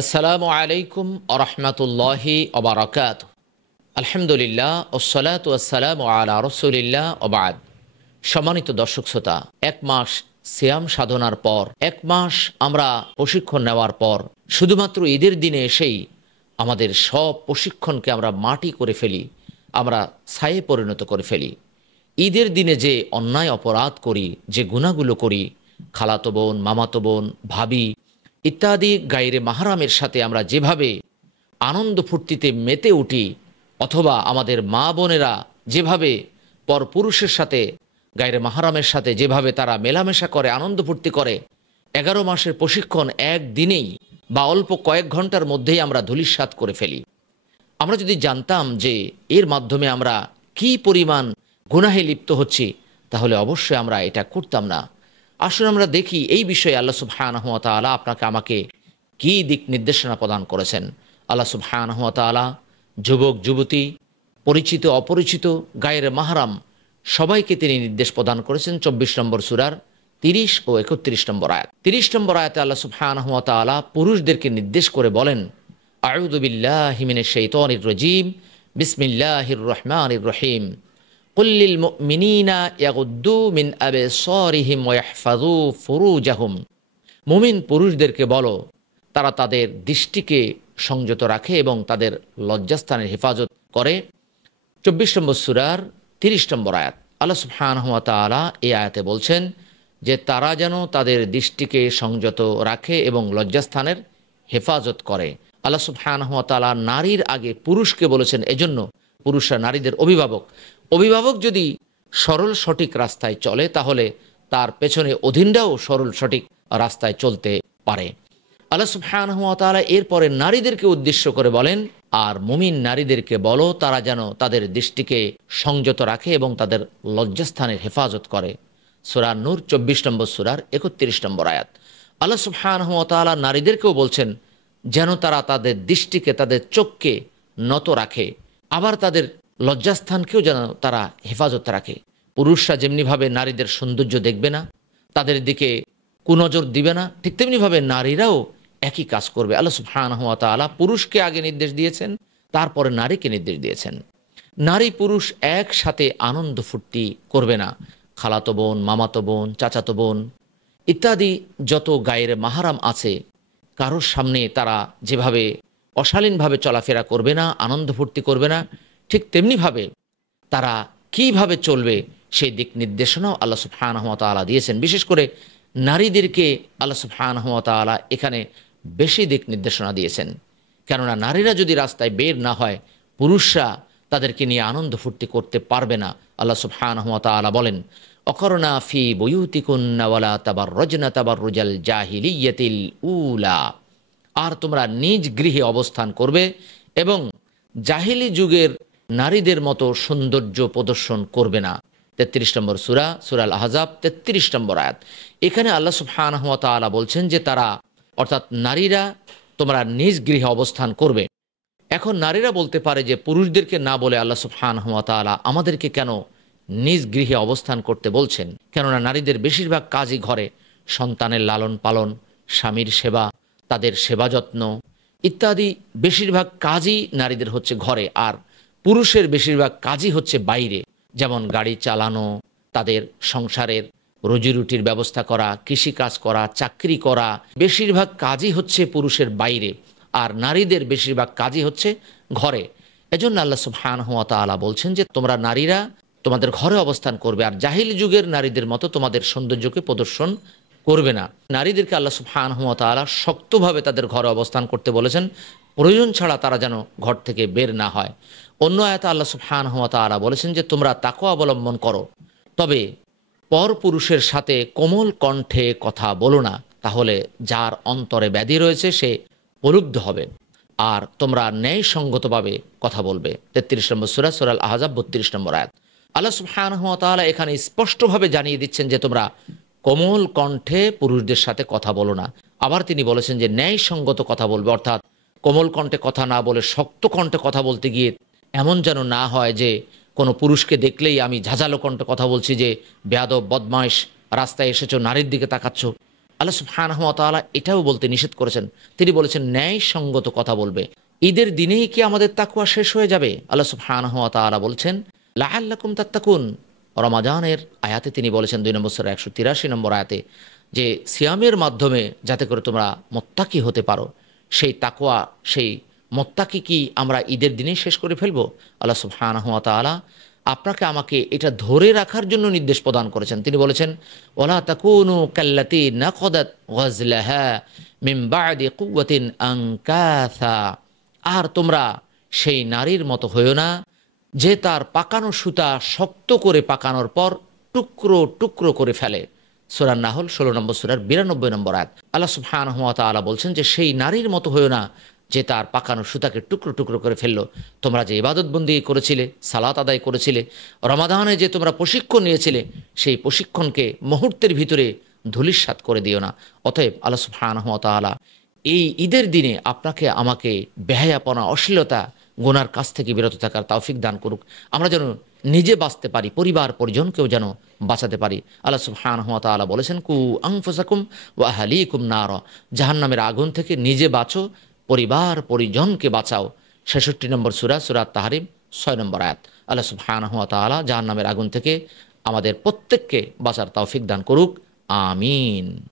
আসসালামু আলাইকুম আরহামাতুল্লাহি ওবারাকাত। আলহামদুলিল্লাহ ওসসালাতু ওয়াসসালামু আলা রাসূলিল্লাহ ওয়া বা'দ। সম্মানিত দর্শক শ্রোতা, এক মাস সিয়াম সাধনার পর, এক মাস আমরা প্রশিক্ষণ নেওয়ার পর শুধুমাত্র ঈদের দিনে এসেই আমাদের সব প্রশিক্ষণকে আমরা মাটি করে ফেলি, আমরা ছায়ে পরিণত করে ফেলি। ঈদের দিনে যে অন্যায় অপরাধ করি, যে গুনাহগুলো করি, খালাতো বোন, মামাতো বোন, ভাবি ইত্যাদি গায়রে মাহরামের সাথে আমরা যেভাবে আনন্দ ফুর্তিতে মেতে উঠি, অথবা আমাদের মা বোনেরা যেভাবে পরপুরুষের সাথে গায়রে মাহরামের সাথে যেভাবে তারা মেলামেশা করে, আনন্দ ফুর্তি করে, 11 মাসের প্রশিক্ষণ একদিনেই বা অল্প কয়েক ঘন্টার মধ্যেই আমরা ধূলিসাৎ করে ফেলি। আমরা যদি জানতাম যে এর মাধ্যমে আমরা কি পরিমাণ গুনাহে লিপ্ত হচ্ছি, তাহলে অবশ্যই আমরা এটা করতাম না। আসুন আমরা দেখি এই বিষয়ে আল্লাহ সুবহানাহু ওয়া তাআলা আপনাকে আমাকে কি দিক নির্দেশনা প্রদান করেছেন। আল্লাহ সুবহানাহু ওয়া তাআলা যুবক যুবতী, পরিচিত অপরিচিত, গায়রে মাহরাম সবাইকে তিনি নির্দেশ প্রদান করেছেন 24 নম্বর সূরার 30 ও 31 নম্বর আয়াত। 30 নম্বর আয়াতে আল্লাহ সুবহানাহু ওয়া তাআলা পুরুষদেরকে নির্দেশ করে বলেন, আউযু বিল্লাহি মিনাশ শাইতানির রাজীম, বিসমিল্লাহির রহমানির রহিম। কুল লিল মুমিনিনা ইয়াগুদ্দু মিন আবসারিহিম ওয়া ইয়াহফাযু ফুরুজাহুম। মুমিন পুরুষদেরকে বলো তারা তাদের দৃষ্টিকে সংযত রাখে এবং তাদের লজ্জাস্থানের হেফাজত করে। 24 নম্বর সূরার 30 নম্বর আয়াত। আল্লাহ সুবহানাহু ওয়া তাআলা এই আয়াতে বলছেন যে তারা যেন তাদের দৃষ্টিকে সংযত রাখে এবং লজ্জাস্থানের হেফাজত করে। আল্লাহ সুবহানাহু ওয়া তাআলা নারীর আগে পুরুষকে বলেছেন, এজন্য পুরুষরা নারীদের অভিভাবক। অভিভাবক যদি সরল সঠিক রাস্তায় চলে, তাহলে তার পেছনে অধীনরাও সরল সঠিক রাস্তায় চলতে পারে। আল্লাহ সুবহানাহু ওয়া তাআলা এরপরে নারীদেরকে উদ্দেশ্য করে বলেন, আর মুমিন নারীদেরকে বলো তারা যেন তাদের দৃষ্টিকে সংযত রাখে এবং তাদের লজ্জাস্থানের হেফাজত করে। সূরা নূর 24 নম্বর সূরার 31 নম্বর আয়াত। আল্লাহ সুবহানাহু ওয়া তাআলা নারীদেরকেও বলছেন যেন তারা তাদের দৃষ্টিকে, তাদের চোখকে নত রাখে, আবার তাদের লজ্জাস্থানকেও যেন তারা হেফাজত রাখে। পুরুষরা যেমনিভাবে নারীদের সৌন্দর্য দেখবে না, তাদের দিকে কুনজর দিবে না, ঠিক তেমনিভাবে নারীরাও একই কাজ করবে। আল্লাহ সুবহানাহু ওয়া তাআলা পুরুষকে আগে নির্দেশ দিয়েছেন, তারপরে নারীকে নির্দেশ দিয়েছেন। নারী পুরুষ একসাথে আনন্দ ফুর্তি করবে না। খালাতো বোন, মামাতো বোন, চাচাতো বোন ইত্যাদি যত গায়ের মাহারাম আছে, কারোর সামনে তারা যেভাবে অশালীনভাবে চলাফেরা করবে না, আনন্দ ফুর্তি করবে না, ঠিক তেমনিভাবে তারা কিভাবে চলবে সেই দিক নির্দেশনাও আল্লাহ সুবহানাহু ওয়া তাআলা দিয়েছেন। বিশেষ করে নারীদেরকে আল্লাহ সুবহানাহু ওয়া তাআলা এখানে বেশি দিক নির্দেশনা দিয়েছেন। কেননা নারীরা যদি রাস্তায় বের না হয়, পুরুষরা তাদেরকে নিয়ে আনন্দ ফুর্তি করতে পারবে না। আল্লাহ সুবহানাহু ওয়া তাআলা বলেন, অকরনা ফি বুয়ুতিকুন্না ওয়ালা তাবাররুজনা তাবাররুজাল জাহিলিয়াতিল উলা। আর তোমরা নিজ গৃহে অবস্থান করবে এবং জাহিলি যুগের নারীদের মতো সৌন্দর্য প্রদর্শন করবে না। 33 নম্বর সূরা, সূরা আল আহজাব 33 নম্বর আয়াত। এখানে আল্লাহ সুবহানাহু ওয়া তাআলা বলছেন যে তারা, অর্থাৎ নারীরা, তোমরা নিজ গৃহে অবস্থান করবে। এখন নারীরা বলতে পারে যে পুরুষদেরকে না বলে আল্লাহ সুবহানাহু ওয়া তাআলা আমাদেরকে কেন নিজ গৃহে অবস্থান করতে বলছেন? কেননা নারীদের বেশিরভাগ কাজই ঘরে, সন্তানের লালন পালন, স্বামীর সেবা, তাদের সেবা যত্ন ইত্যাদি বেশিরভাগ কাজই নারীদের হচ্ছে ঘরে, আর পুরুষের বেশিরভাগ কাজই হচ্ছে বাইরে, যেমন গাড়ি চালানো, তাদের সংসারের রুজিরুটির ব্যবস্থা করা, কৃষিকাজ করা, চাকরি করা, বেশিরভাগ কাজই হচ্ছে পুরুষের বাইরে, আর নারীদের বেশিরভাগ কাজই হচ্ছে ঘরে। এজন্য আল্লাহ সুবহানাহু ওয়া তাআলা বলছেন যে তোমরা নারীরা তোমাদের ঘরে অবস্থান করবে, আর জাহিলি যুগের নারীদের মতো তোমাদের সৌন্দর্যকে প্রদর্শন করবে না। নারীদেরকে আল্লাহ সুবহানাহু ওয়া তাআলা শক্তভাবে তাদের ঘরে অবস্থান করতে বলেছেন, প্রয়োজন ছাড়া তারা যেন ঘর থেকে বের না হয়। অন্য আয়াতে আল্লাহ সুবহানাহু ওয়া তাআলা বলেছেন যে তোমরা তাকওয়া অবলম্বন করো, তবে পর পুরুষের সাথে কোমল কণ্ঠে কথা বলো না, তাহলে যার অন্তরে ব্যাধি রয়েছে সে প্রলুব্ধ হবে, আর তোমরা ন্যায়সঙ্গতভাবে কথা বলবে। 33 নম্বর সূরা, সূরা আল আহজাব 32 নম্বর আয়াত। আল্লাহ সুবহানাহু ওয়া তাআলা এখানে স্পষ্টভাবে জানিয়ে দিচ্ছেন যে তোমরা কোমল কণ্ঠে পুরুষদের সাথে কথা বলো না। আবার তিনি বলেছেন যে ন্যায়সঙ্গত কথা বলবে, অর্থাৎ কোমল কণ্ঠে কথা না বলে শক্ত কণ্ঠে কথা বলতে গিয়ে এমন যেন না হয় যে কোনো পুরুষকে দেখলেই আমি ঝাঁঝালো কণ্ঠে কথা বলছি যে বেয়াদব, বদমাইশ, রাস্তায় এসেছো, নারীর দিকে তাকাচ্ছ, আল্লাহ সুবহানাহু ওয়া তাআলা এটাও বলতে নিষেধ করেছেন। তিনি বলেছেন ন্যায়সঙ্গত কথা বলবে। ঈদের দিনেই কি আমাদের তাকওয়া শেষ হয়ে যাবে? আল্লাহ সুবহানাহু ওয়া তাআলা বলছেন লাআল্লাকুম তাত্তাকুন। রমাজানের আয়াতে তিনি বলেছেন ২ নম্বর সূরা ১৮৩ নম্বর আয়াতে যে সিয়ামের মাধ্যমে যাতে করে তোমরা মুত্তাকি হতে পারো, সেই তাকওয়া, সেই মুত্তাকি কি আমরা ঈদের দিনেই শেষ করে ফেলবো? আল্লাহ সুবহানাহু ওয়া তাআলা আপনাকে আমাকে এটা ধরে রাখার জন্য নির্দেশ প্রদান করেছেন। তিনি বলেছেন ওয়ালা তাকুনু কাল্লাতী নাকাদাত গাজলাহা মিন বা'দি কুওয়াতিন আনকাসা। আর তোমরা সেই নারীর মতো হইও না যে তার পাকানো সুতা শক্ত করে পাকানোর পর টুকরো টুকরো করে ফেলে। সূরা নাহল ১৬ নম্বর সূরার ৯২ নম্বর আয়াত। আল্লাহ সুবহানাহু ওয়া তাআলা বলছেন যে সেই নারীর মতো হইও না যে তার পাকানো সুতাকে টুকরো টুকরো করে ফেললো। তোমরা যে ইবাদতবন্দি করেছিলে, সালাত আদায় করেছিলে, রমাদানে যে তোমরা প্রশিক্ষণ নিয়েছিলে, সেই প্রশিক্ষণকে মুহূর্তের ভিতরে ধূলিসাৎ করে দিও না। অতএব আল্লাহ সুবহানাহু ওয়া তাআলা এই ঈদের দিনে আপনাকে আমাকে বেহায়াপনা, অশ্লীলতা, গুনার কাছ থেকে বিরত থাকার তৌফিক দান করুক। আমরা যেন নিজে বাঁচতে পারি, পরিবার পরিজনকেও যেন বাঁচাতে পারি। আল্লাহ সুবহানাহু ওয়া তাআলা বলেছেন কু আনফুসাকুম ওয়া আহলিকুম নার। জাহান্নামের আগুন থেকে নিজে বাঁচো, পরিবার পরিজনকে বাঁচাও। ৬৬ নম্বর সূরা, সূরা তাহরিম ৬ নম্বর আয়াত। আল্লাহ সুবহানাহু ওয়া তাআলা জাহান্নামের আগুন থেকে আমাদের প্রত্যেককে বাঁচার তৌফিক দান করুক। আমিন।